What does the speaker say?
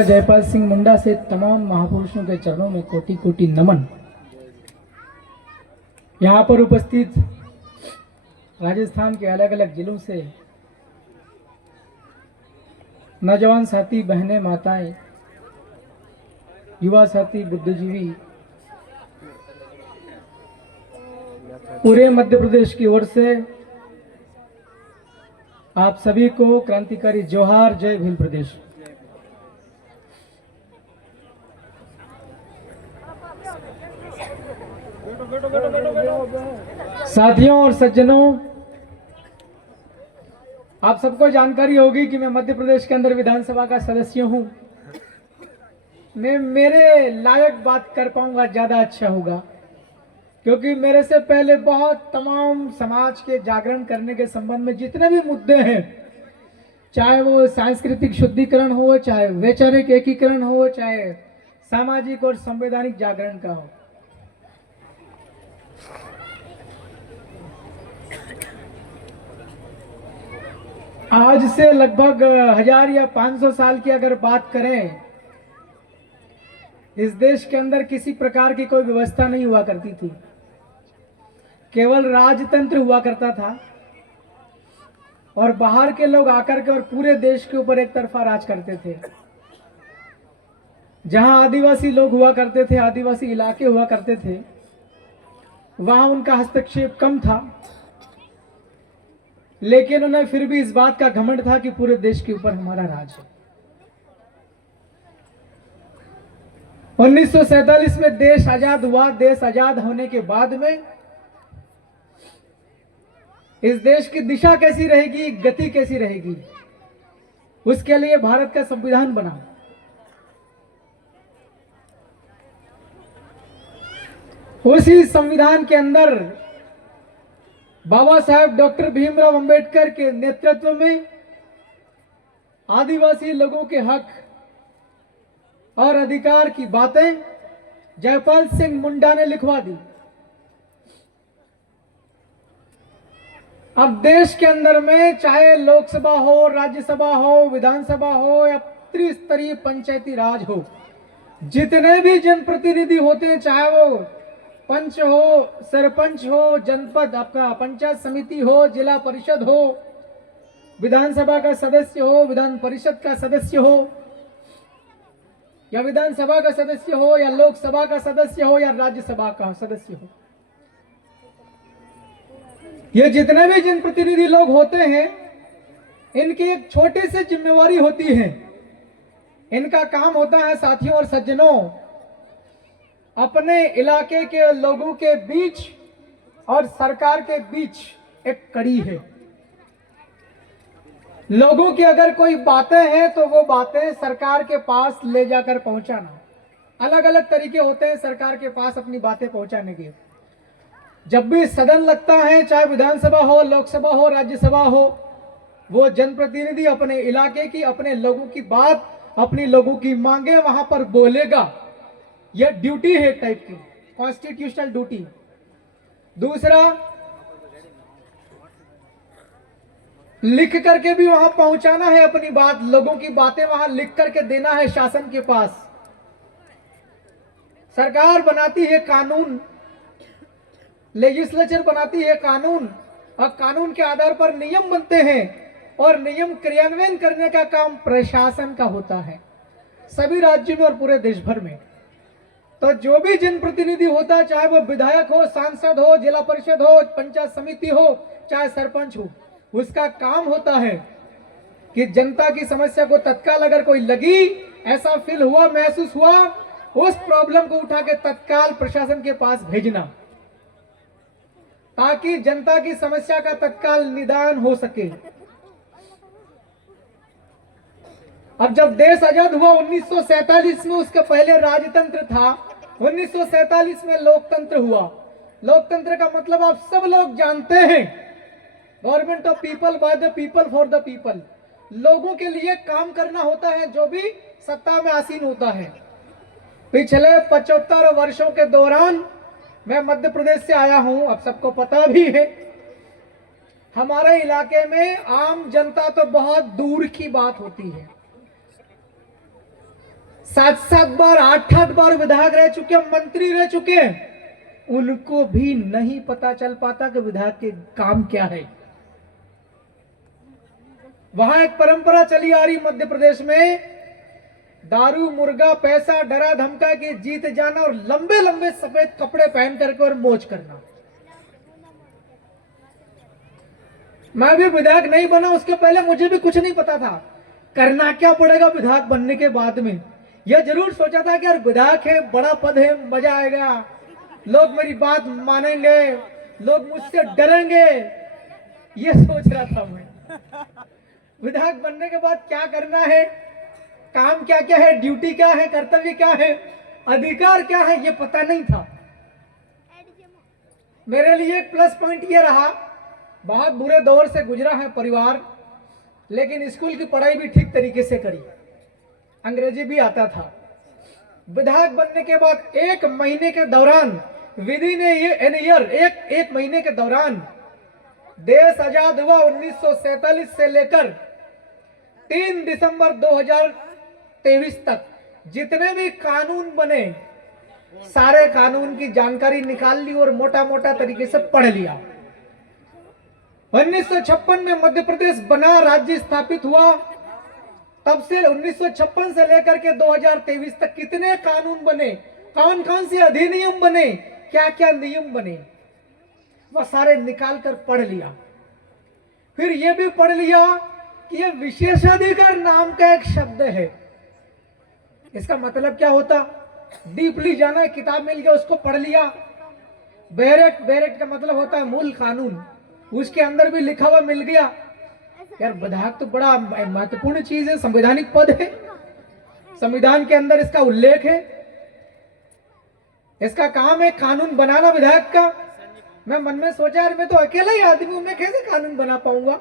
जयपाल सिंह मुंडा से तमाम महापुरुषों के चरणों में कोटि कोटि नमन। यहाँ पर उपस्थित राजस्थान के अलग अलग जिलों से नौजवान साथी, बहनें, माताएं, युवा साथी, बुद्धिजीवी, पूरे मध्य प्रदेश की ओर से आप सभी को क्रांतिकारी जोहार। जय भील प्रदेश। साथियों और सज्जनों, आप सबको जानकारी होगी कि मैं मध्य प्रदेश के अंदर विधानसभा का सदस्य हूं। मैं मेरे लायक बात कर पाऊंगा ज्यादा अच्छा होगा, क्योंकि मेरे से पहले बहुत तमाम समाज के जागरण करने के संबंध में जितने भी मुद्दे हैं, चाहे वो सांस्कृतिक शुद्धिकरण हो, चाहे वैचारिक एकीकरण हो, चाहे सामाजिक और संवैधानिक जागरण का हो, आज से लगभग 1000 या 500 साल की अगर बात करें, इस देश के अंदर किसी प्रकार की कोई व्यवस्था नहीं हुआ करती थी। केवल राजतंत्र हुआ करता था और बाहर के लोग आकर के और पूरे देश के ऊपर एक तरफा राज करते थे। जहां आदिवासी लोग हुआ करते थे, आदिवासी इलाके हुआ करते थे, वहां उनका हस्तक्षेप कम था, लेकिन उन्हें फिर भी इस बात का घमंड था कि पूरे देश के ऊपर हमारा राज है। 1947 में देश आजाद हुआ। देश आजाद होने के बाद में इस देश की दिशा कैसी रहेगी, गति कैसी रहेगी, उसके लिए भारत का संविधान बना। उसी संविधान के अंदर बाबा साहेब डॉक्टर भीमराव अंबेडकर के नेतृत्व में आदिवासी लोगों के हक और अधिकार की बातें जयपाल सिंह मुंडा ने लिखवा दी। अब देश के अंदर में चाहे लोकसभा हो, राज्यसभा हो, विधानसभा हो या त्रिस्तरीय पंचायती राज हो, जितने भी जनप्रतिनिधि होते हैं, चाहे वो पंच हो, सरपंच हो, जनपद आपका पंचायत समिति हो, जिला परिषद हो, विधानसभा का सदस्य हो, विधान परिषद का सदस्य हो, या विधानसभा का सदस्य हो, या लोकसभा का सदस्य हो, या राज्यसभा का सदस्य हो, ये जितने भी जनप्रतिनिधि लोग होते हैं, इनकी एक छोटी सी जिम्मेवारी होती है। इनका काम होता है साथियों और सज्जनों, अपने इलाके के लोगों के बीच और सरकार के बीच एक कड़ी है। लोगों की अगर कोई बातें हैं तो वो बातें सरकार के पास ले जाकर पहुंचाना। अलग अलग तरीके होते हैं सरकार के पास अपनी बातें पहुंचाने के। जब भी सदन लगता है, चाहे विधानसभा हो, लोकसभा हो, राज्यसभा हो, वो जनप्रतिनिधि अपने इलाके की, अपने लोगों की बात, अपनी लोगों की मांगे वहां पर बोलेगा। यह ड्यूटी है टाइप की, कॉन्स्टिट्यूशनल ड्यूटी। दूसरा, लिख करके भी वहां पहुंचाना है अपनी बात, लोगों की बातें वहां लिख करके देना है शासन के पास। सरकार बनाती है कानून, लेजिस्लेचर बनाती है कानून, और कानून के आधार पर नियम बनते हैं और नियम क्रियान्वयन करने का काम प्रशासन का होता है, सभी राज्यों में और पूरे देश भर में। तो जो भी जनप्रतिनिधि होता है, चाहे वो विधायक हो, सांसद हो, जिला परिषद हो, पंचायत समिति हो, चाहे सरपंच हो, उसका काम होता है कि जनता की समस्या को तत्काल अगर कोई लगी, ऐसा फील हुआ, महसूस हुआ, उस प्रॉब्लम को उठा के तत्काल प्रशासन के पास भेजना, ताकि जनता की समस्या का तत्काल निदान हो सके। अब जब देश आजाद हुआ 1947 में, उसके पहले राजतंत्र था, 1947 में लोकतंत्र हुआ। लोकतंत्र का मतलब आप सब लोग जानते हैं, government of people, by the people, for the people. लोगों के लिए काम करना होता है जो भी सत्ता में आसीन होता है। पिछले 75 वर्षों के दौरान मैं मध्य प्रदेश से आया हूं, अब सबको पता भी है, हमारे इलाके में आम जनता तो बहुत दूर की बात होती है। 7-7 बार 8-8 बार विधायक रह चुके, मंत्री रह चुके हैं, उनको भी नहीं पता चल पाता कि विधायक के काम क्या है। वहां एक परंपरा चली आ रही मध्य प्रदेश में, दारू, मुर्गा, पैसा, डरा धमका के जीत जाना और लंबे लंबे सफेद कपड़े पहन करके और मौज करना। मैं भी विधायक नहीं बना, उसके पहले मुझे भी कुछ नहीं पता था करना क्या पड़ेगा विधायक बनने के बाद में। यह जरूर सोचा था कि यार विधायक है, बड़ा पद है, मजा आएगा, लोग मेरी बात मानेंगे, लोग मुझसे डरेंगे, ये सोच रहा था मैं। विधायक बनने के बाद क्या करना है, काम क्या क्या है, ड्यूटी क्या है, कर्तव्य क्या है, अधिकार क्या है, ये पता नहीं था। मेरे लिए एक प्लस पॉइंट ये रहा, बहुत बुरे दौर से गुजरा है परिवार, लेकिन स्कूल की पढ़ाई भी ठीक तरीके से करी, अंग्रेजी भी आता था। विधायक बनने के बाद 1 महीने के दौरान, विदिन एन ईयर, एक महीने के दौरान देश आजाद हुआ 1947 से लेकर 3 दिसंबर 2023 तक जितने भी कानून बने, सारे कानून की जानकारी निकाल ली और मोटा मोटा तरीके से पढ़ लिया। 1956 में मध्य प्रदेश बना, राज्य स्थापित हुआ, तब से 1956 से लेकर के 2023 तक कितने कानून बने, कौन कौन से अधिनियम बने, क्या क्या नियम बने, वह सारे निकाल कर पढ़ लिया। फिर यह भी पढ़ लिया कि यह विशेषाधिकार नाम का एक शब्द है, इसका मतलब क्या होता, डीपली जाना, किताब मिल गया, उसको पढ़ लिया। बैरेट का मतलब होता है मूल कानून, उसके अंदर भी लिखा हुआ मिल गया। यार विधायक तो बड़ा महत्वपूर्ण चीज है, संवैधानिक पद है, संविधान के अंदर इसका उल्लेख है, इसका काम है कानून बनाना विधायक का। मैं मन में सोचा यार मैं तो अकेला ही आदमी हूं, मैं कैसे कानून बना पाऊंगा।